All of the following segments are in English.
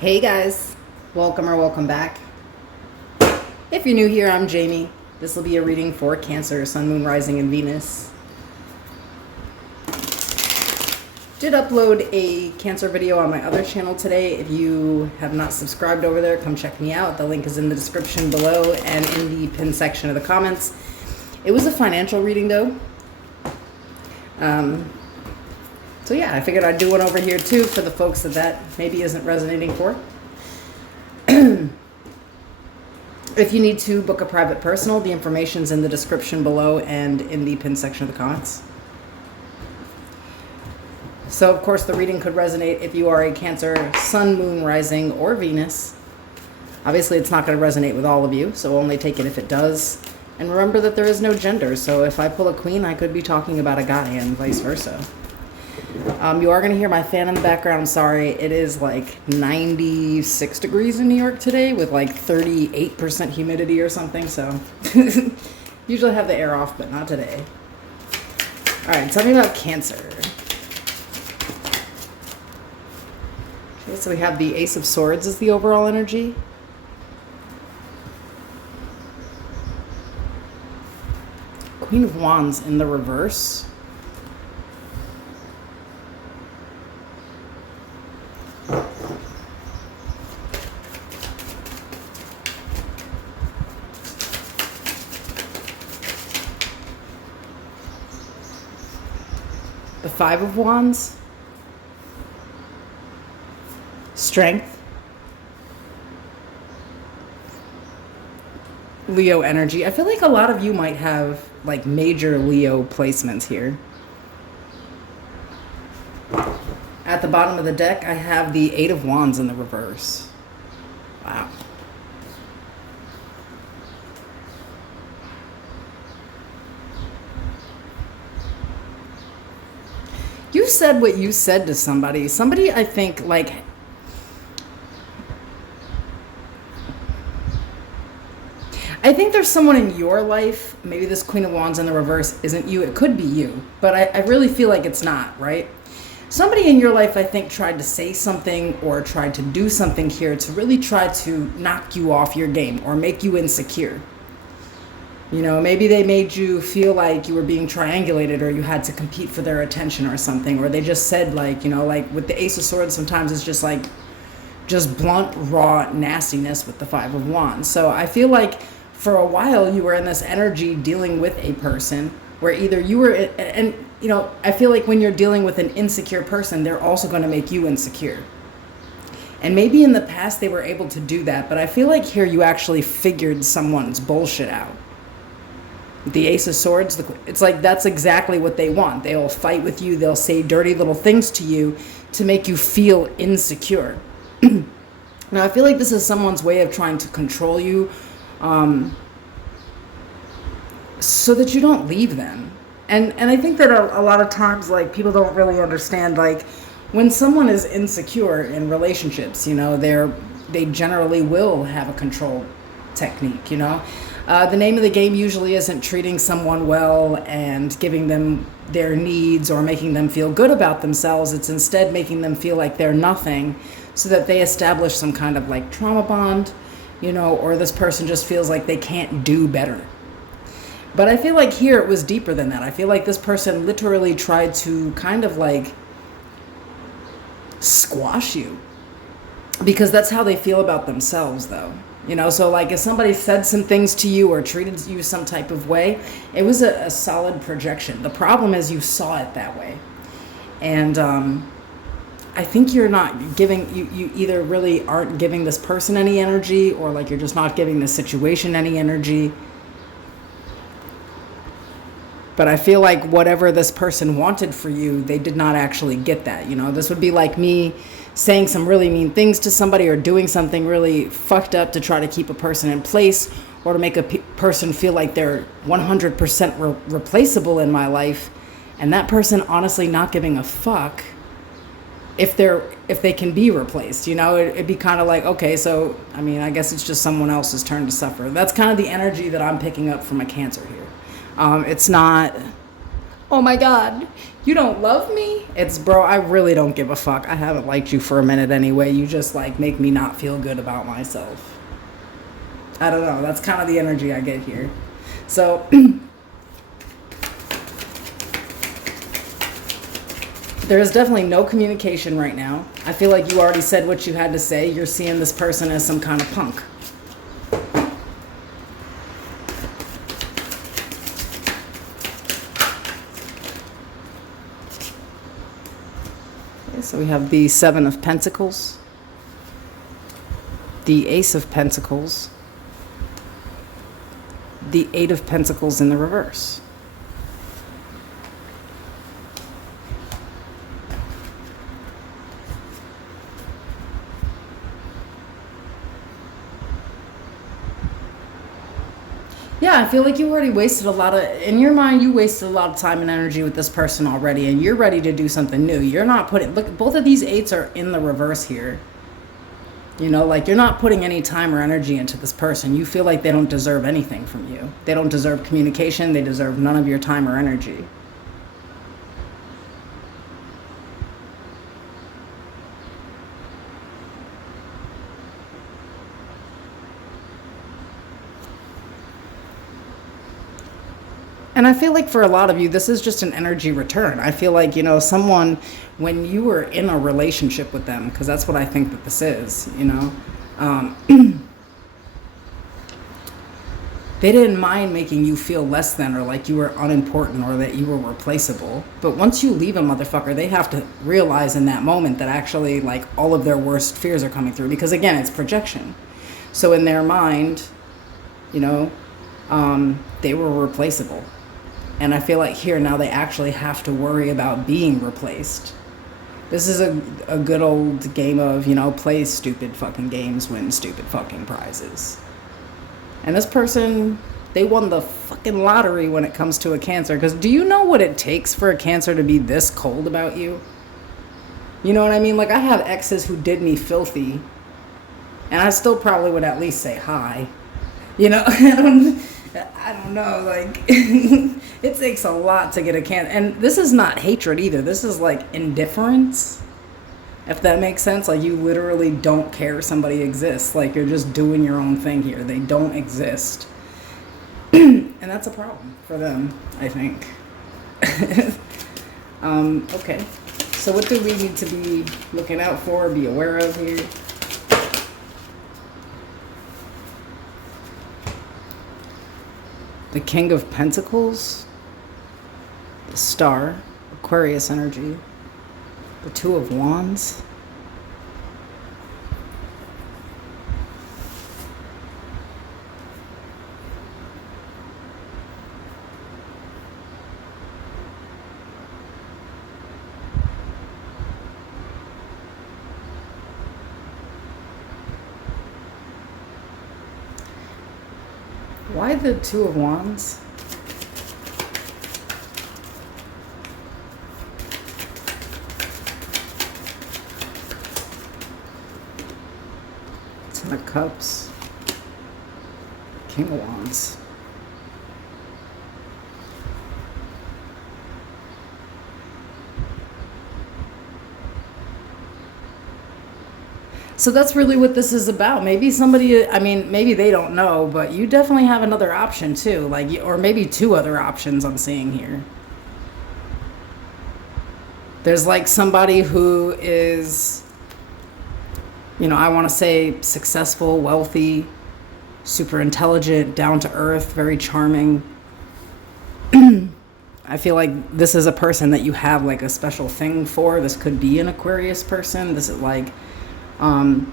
Hey guys, welcome back. If you're new here, I'm Jamie. This will be a reading for Cancer, Sun, Moon, Rising, and Venus. Did upload a Cancer video on my other channel today. If you have not subscribed over there, come check me out. The link is in the description below and in the pinned section of the comments. It was a financial reading though. So yeah, I figured I'd do one over here too for the folks that maybe isn't resonating for. If you need to book a private personal, the information's in the description below and in the pinned section of the comments. So of course the reading could resonate if you are a Cancer, Sun, Moon, Rising, or Venus. Obviously it's not going to resonate with all of you, so only take it if it does. And remember that there is no gender, so if I pull a queen, I could be talking about a guy and vice versa. You are going to hear my fan in the background. I'm sorry, it is like 96 degrees in New York today with like 38% humidity or something, so usually have the air off, but not today. Alright, tell me about Cancer. Okay, so we have the Ace of Swords as the overall energy. Queen of Wands in the reverse. The Five of Wands. Strength. Leo energy. I feel like a lot of you might have like major Leo placements here. At the bottom of the deck, I have the Eight of Wands in the reverse. Wow. You said what you said to somebody. Somebody, I think, like... I think there's someone in your life, maybe this Queen of Wands in the reverse isn't you. It could be you, but I really feel like it's not, right? Somebody in your life, I think, tried to say something or tried to do something here to really try to knock you off your game or make you insecure. You know, maybe they made you feel like you were being triangulated or you had to compete for their attention or something. Or they just said, like, you know, like with the Ace of Swords, sometimes it's just like, just blunt, raw nastiness with the Five of Wands. So I feel like for a while you were in this energy dealing with a person where either you were, and you know, I feel like when you're dealing with an insecure person, they're also going to make you insecure. And maybe in the past they were able to do that, but I feel like here you actually figured someone's bullshit out. The Ace of Swords, it's like that's exactly what they want. They'll fight with you. They'll say dirty little things to you to make you feel insecure. Now, I feel like this is someone's way of trying to control you so that you don't leave them. And I think that a lot of times, like, people don't really understand, like, when someone is insecure in relationships, you know, they generally will have a control technique, you know. The name of the game usually isn't treating someone well and giving them their needs or making them feel good about themselves. It's instead making them feel like they're nothing so that they establish some kind of like trauma bond, you know, or this person just feels like they can't do better. But I feel like here it was deeper than that. I feel like this person literally tried to kind of like squash you because that's how they feel about themselves though. You know, so like if somebody said some things to you or treated you some type of way, it was a solid projection. The problem is you saw it that way. And I think you're not giving, you either really aren't giving this person any energy or like you're just not giving the situation any energy. But I feel like whatever this person wanted for you, they did not actually get that. You know, this would be like me saying some really mean things to somebody or doing something really fucked up to try to keep a person in place or to make a person feel like they're 100% replaceable in my life, and that person honestly not giving a fuck if they can be replaced. You know, it'd be kind of like, okay, so I mean, I guess it's just someone else's turn to suffer. That's kind of the energy that I'm picking up from a Cancer here. It's not Oh my God, you don't love me? It's, bro, I really don't give a fuck. I haven't liked you for a minute anyway. You just like make me not feel good about myself. I don't know. That's kind of the energy I get here. So there is definitely no communication right now. I feel like you already said what you had to say. You're seeing this person as some kind of punk. Okay, so we have the Seven of Pentacles, the Ace of Pentacles, the Eight of Pentacles in the reverse. Yeah, I feel like you already wasted a lot of, in your mind, you wasted a lot of time and energy with this person already, and you're ready to do something new. You're not putting, look, both of these eights are in the reverse here. You know, like you're not putting any time or energy into this person. You feel like they don't deserve anything from you. They don't deserve communication. They deserve none of your time or energy. And I feel like for a lot of you, this is just an energy return. I feel like, you know, someone, when you were in a relationship with them, because that's what I think that this is, you know, they didn't mind making you feel less than or like you were unimportant or that you were replaceable. But once you leave a motherfucker, they have to realize in that moment that actually like all of their worst fears are coming through. Because again, it's projection. So in their mind, you know, they were replaceable. And I feel like here now they actually have to worry about being replaced. This is a good old game of, you know, play stupid fucking games, win stupid fucking prizes. And this person, they won the fucking lottery when it comes to a Cancer. Because do you know what it takes for a Cancer to be this cold about you? You know what I mean? Like I have exes who did me filthy. And I still probably would at least say hi. You know, I don't know, like, it takes a lot to get a Cancer. And this is not hatred either. This is like indifference, if that makes sense. Like you literally don't care somebody exists. Like you're just doing your own thing here. They don't exist. And that's a problem for them, I think. Okay. So what do we need to be looking out for, be aware of here? The King of Pentacles, the Star, Aquarius energy, the Two of Wands, why the Two of Wands? Ten of Cups, King of Wands. So that's really what this is about. Maybe somebody, I mean, maybe they don't know, but you definitely have another option too. Like, or maybe two other options I'm seeing here. There's like somebody who is, you know, I want to say successful, wealthy, super intelligent, down to earth, very charming. I feel like this is a person that you have like a special thing for. This could be an Aquarius person. This is like, and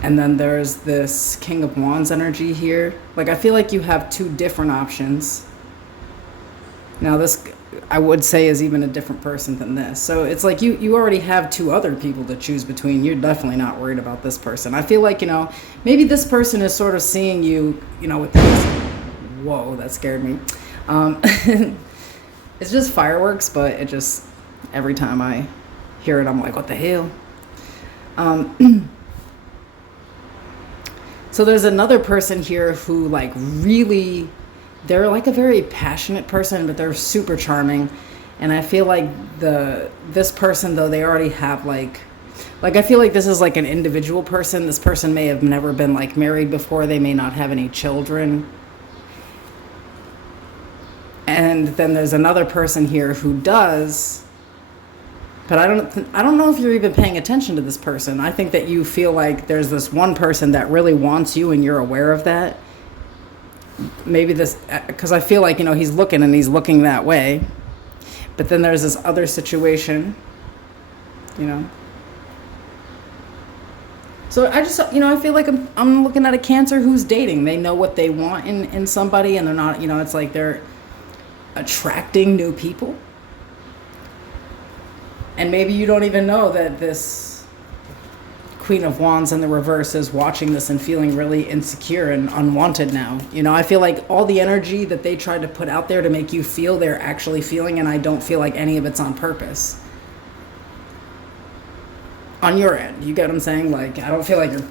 then there's this King of Wands energy here. Like, I feel like you have two different options. Now this, I would say, is even a different person than this. So it's like you already have two other people to choose between. You're definitely not worried about this person. I feel like, you know, maybe this person is sort of seeing you, you know, with this. Whoa, that scared me. It's just fireworks, but it just, every time I hear it, I'm like, what the hell? So there's another person here who like really they're like a very passionate person, but they're super charming. And I feel like this person though, they already have like I feel like this is like an individual person. This person may have never been like married before. They may not have any children. And then there's another person here who does, but I don't know if you're even paying attention to this person. I think that you feel like there's this one person that really wants you and you're aware of that. Maybe this, because I feel like, he's looking and he's looking that way. But then there's this other situation, So I just, I feel like I'm looking at a Cancer who's dating. They know what they want in somebody, and they're not, it's like they're attracting new people. And maybe you don't even know that this Queen of Wands in the reverse is watching this and feeling really insecure and unwanted now. I feel like all the energy that they tried to put out there to make you feel, they're actually feeling, and I don't feel like any of it's on purpose. On your end, you get what I'm saying? Like, I don't feel like you're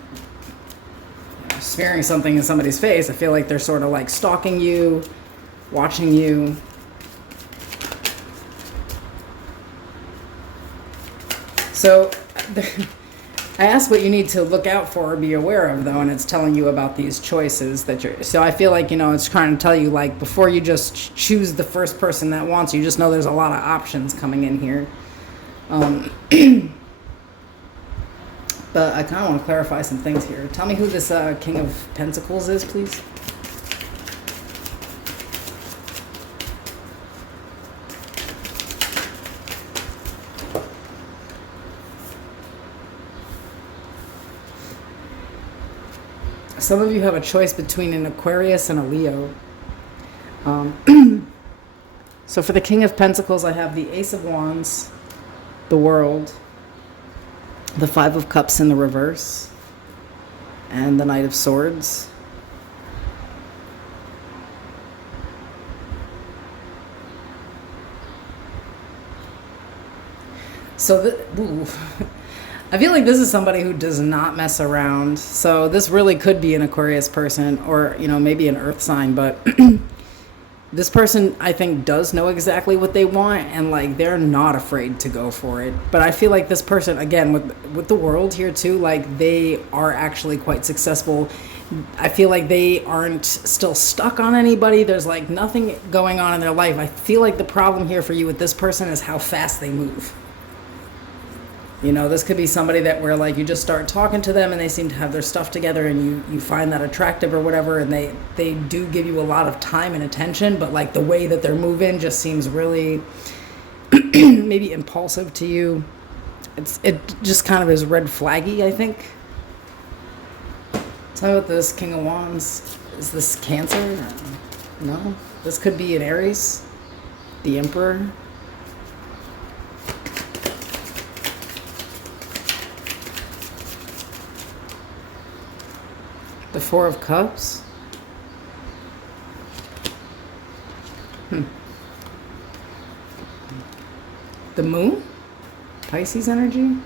smearing something in somebody's face. I feel like they're sort of like stalking you, watching you. So I asked what you need to look out for or be aware of, though, and it's telling you about these choices that you're... So I feel like, it's trying to tell you, like, before you just choose the first person that wants you, just know there's a lot of options coming in here. But I kind of want to clarify some things here. Tell me who this King of Pentacles is, please. Some of you have a choice between an Aquarius and a Leo. So for the King of Pentacles, I have the Ace of Wands, the World, the Five of Cups in the reverse, and the Knight of Swords. So, I feel like this is somebody who does not mess around. So this really could be an Aquarius person, or, maybe an earth sign, but this person, I think, does know exactly what they want, and like they're not afraid to go for it. But I feel like this person, again, with the World here too, like they are actually quite successful. I feel like they aren't still stuck on anybody. There's like nothing going on in their life. I feel like the problem here for you with this person is how fast they move. This could be somebody that where like you just start talking to them and they seem to have their stuff together, and you find that attractive or whatever, and they do give you a lot of time and attention, but like the way that they're moving just seems really maybe impulsive to you. It just kind of is red flaggy, I think. Tell me about this King of Wands. Is this Cancer? No. This could be an Aries, the Emperor. The Four of Cups. The Moon? Pisces energy?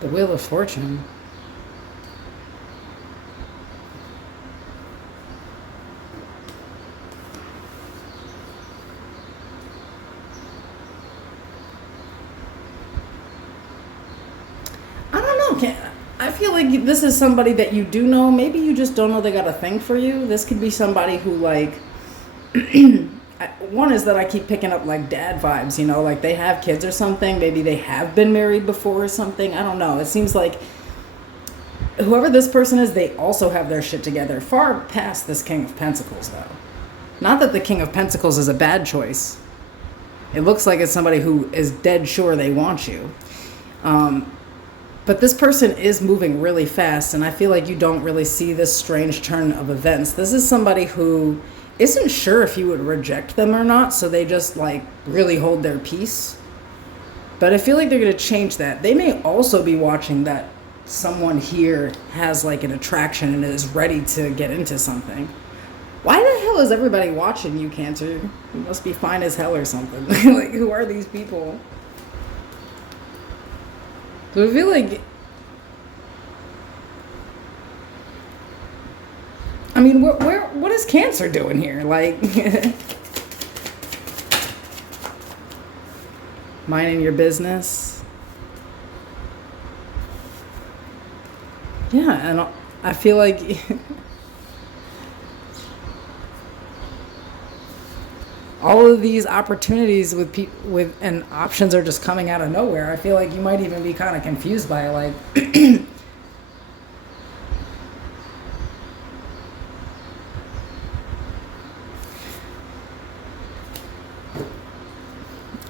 The Wheel of Fortune. I feel like this is somebody that you do know. Maybe you just don't know they got a thing for you. This could be somebody who like... One is that I keep picking up like dad vibes, like they have kids or something. Maybe they have been married before or something. I don't know. It seems like whoever this person is, they also have their shit together. Far past this King of Pentacles, though. Not that the King of Pentacles is a bad choice. It looks like it's somebody who is dead sure they want you. But this person is moving really fast, and I feel like you don't really see this strange turn of events. This is somebody who isn't sure if you would reject them or not, so they just like really hold their peace. But I feel like they're going to change that. They may also be watching that someone here has like an attraction and is ready to get into something. Why the hell is everybody watching you, Cancer? You must be fine as hell or something. Like, who are these people? So I feel like I mean, what is Cancer doing here? Like, minding your business. Yeah, and I feel like all of these opportunities with and options are just coming out of nowhere. I feel like you might even be kind of confused by it, like.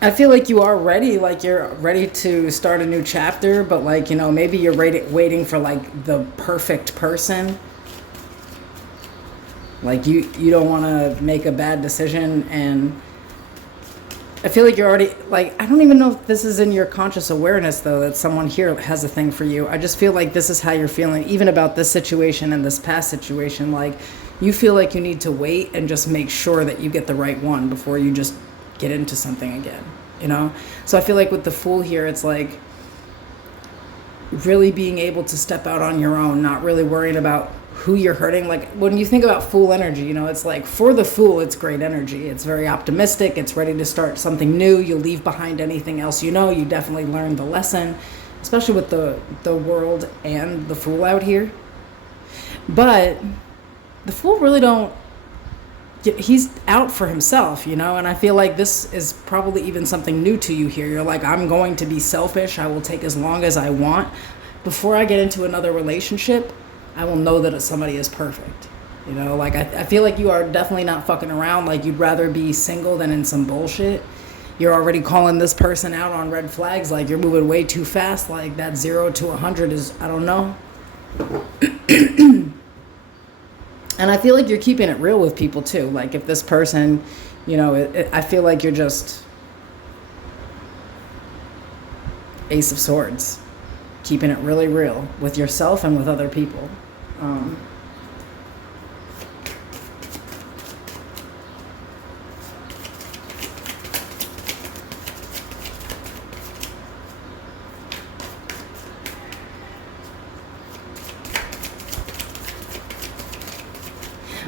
I feel like you are ready, like you're ready to start a new chapter, but like, maybe you're waiting for like the perfect person. Like you don't want to make a bad decision, and I feel like you're already, like, I don't even know if this is in your conscious awareness though, that someone here has a thing for you. I just feel like this is how you're feeling, even about this situation and this past situation. Like, you feel like you need to wait and just make sure that you get the right one before you just get into something again, So I feel like with the Fool here, it's like really being able to step out on your own, not really worrying about who you're hurting. Like, when you think about Fool energy, it's like, for the Fool, it's great energy. It's very optimistic. It's ready to start something new. You leave behind anything else. You definitely learned the lesson, especially with the world and the Fool out here. But the Fool really don't, he's out for himself, and I feel like this is probably even something new to you here. You're like, I'm going to be selfish. I will take as long as I want. Before I get into another relationship, I will know that somebody is perfect. Like, I feel like you are definitely not fucking around. Like, you'd rather be single than in some bullshit. You're already calling this person out on red flags. Like, you're moving way too fast. Like, that 0 to 100 is, I don't know. And I feel like you're keeping it real with people too. Like, if this person, I feel like you're just Ace of Swords, keeping it really real with yourself and with other people.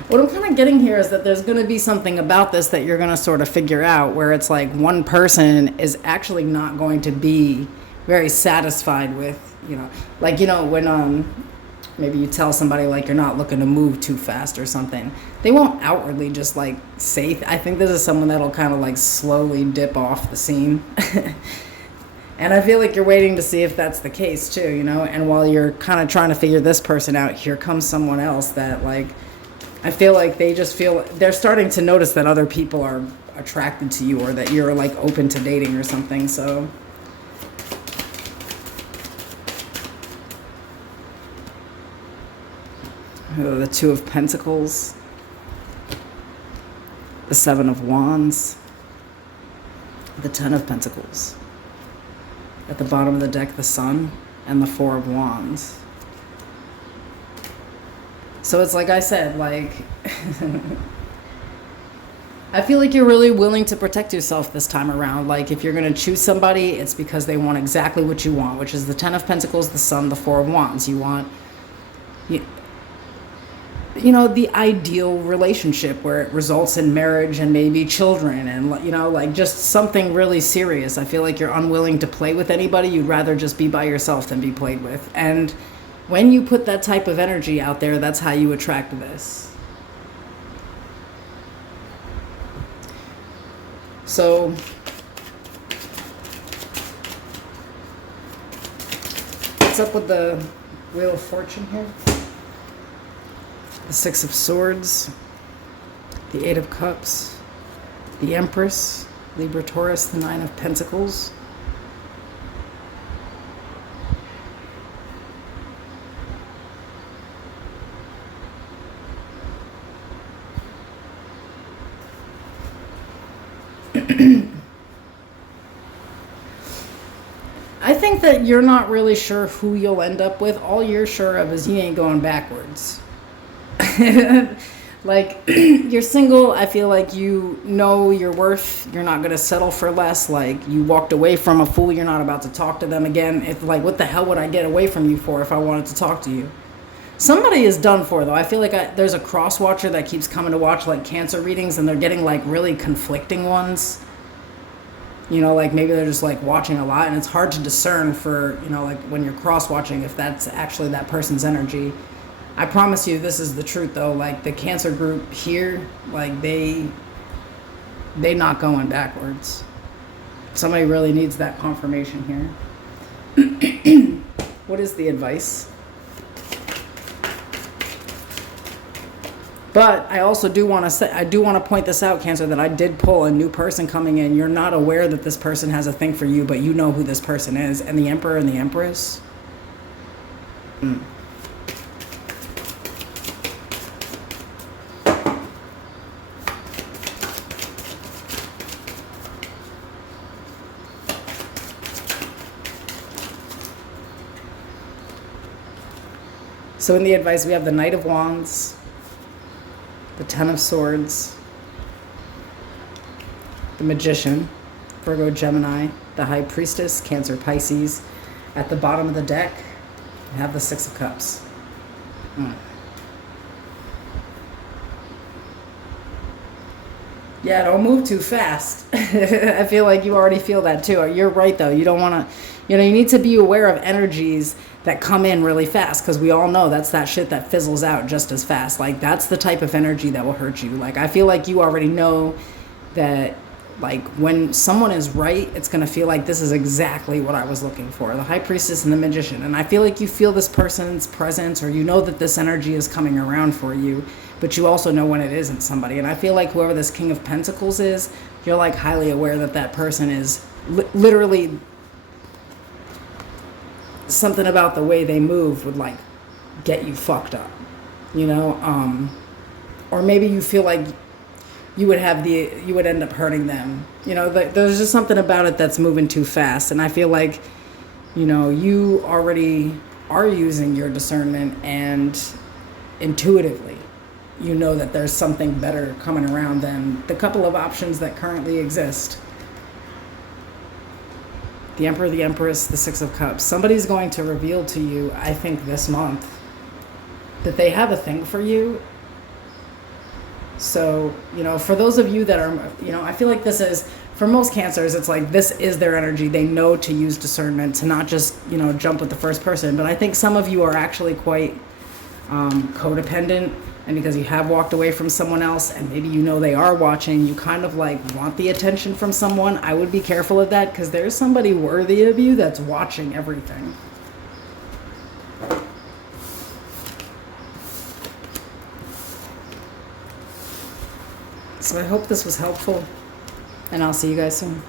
What I'm kind of getting here is that there's going to be something about this that you're going to sort of figure out, where it's like one person is actually not going to be very satisfied with, like, when maybe you tell somebody like you're not looking to move too fast or something, they won't outwardly just like say, I think this is someone that'll kind of like slowly dip off the scene. And I feel like you're waiting to see if that's the case too, and while you're kind of trying to figure this person out, here comes someone else that, like, I feel like they're starting to notice that other people are attracted to you, or that you're like open to dating or something. So the Two of Pentacles, the Seven of Wands, the Ten of Pentacles. At the bottom of the deck, the Sun, and the Four of Wands. So it's like I said, like, I feel like you're really willing to protect yourself this time around. Like, if you're going to choose somebody, it's because they want exactly what you want, which is the Ten of Pentacles, the Sun, the Four of Wands. You want, the ideal relationship where it results in marriage and maybe children and, like just something really serious. I feel like you're unwilling to play with anybody. You'd rather just be by yourself than be played with. And when you put that type of energy out there, that's how you attract this. So what's up with the Wheel of Fortune here? The Six of Swords, the Eight of Cups, the Empress, Libra, Taurus, the Nine of Pentacles. I think that you're not really sure who you'll end up with. All you're sure of is you ain't going backwards. Like, you're single. I feel like you know your worth. You're not going to settle for less. Like, you walked away from a Fool. You're not about to talk to them again. It's like, what the hell would I get away from you for if I wanted to talk to you? Somebody is done for, though. I feel like there's a cross watcher that keeps coming to watch like Cancer readings, and they're getting like really conflicting ones. You know, like maybe they're just like watching a lot, and it's hard to discern for, you know, like when you're cross watching if that's actually that person's energy. I promise you, this is the truth though. Like the Cancer group here, like they not going backwards. Somebody really needs that confirmation here. What is the advice? But I also do want to say, I do want to point this out, Cancer, that I did pull a new person coming in. You're not aware that this person has a thing for you, but you know who this person is. And the Emperor and the Empress. So in the advice, we have the Knight of Wands, the Ten of Swords, the Magician, Virgo, Gemini, the High Priestess, Cancer, Pisces. At the bottom of the deck, we have the Six of Cups. Yeah, don't move too fast. I feel like you already feel that too. You're right though. You don't want to, you need to be aware of energies that come in really fast, because we all know that's that shit that fizzles out just as fast. Like that's the type of energy that will hurt you. Like I feel like you already know that, like when someone is right, it's going to feel like this is exactly what I was looking for. The High Priestess and the Magician. And I feel like you feel this person's presence, or you know that this energy is coming around for you, but you also know when it isn't somebody. And I feel like whoever this King of Pentacles is, you're like highly aware that that person is literally, something about the way they move would like get you fucked up, or maybe you feel like you would end up hurting them. There's just something about it that's moving too fast. And I feel like, you already are using your discernment, and intuitively, you know that there's something better coming around than the couple of options that currently exist. The Emperor, the Empress, the Six of Cups. Somebody's going to reveal to you, I think this month, that they have a thing for you. So, for those of you that are, I feel like this is, for most Cancers, it's like this is their energy. They know to use discernment, to not just, jump with the first person. But I think some of you are actually quite codependent. And because you have walked away from someone else, and maybe they are watching, you kind of like want the attention from someone. I would be careful of that, because there's somebody worthy of you that's watching everything. So I hope this was helpful, and I'll see you guys soon.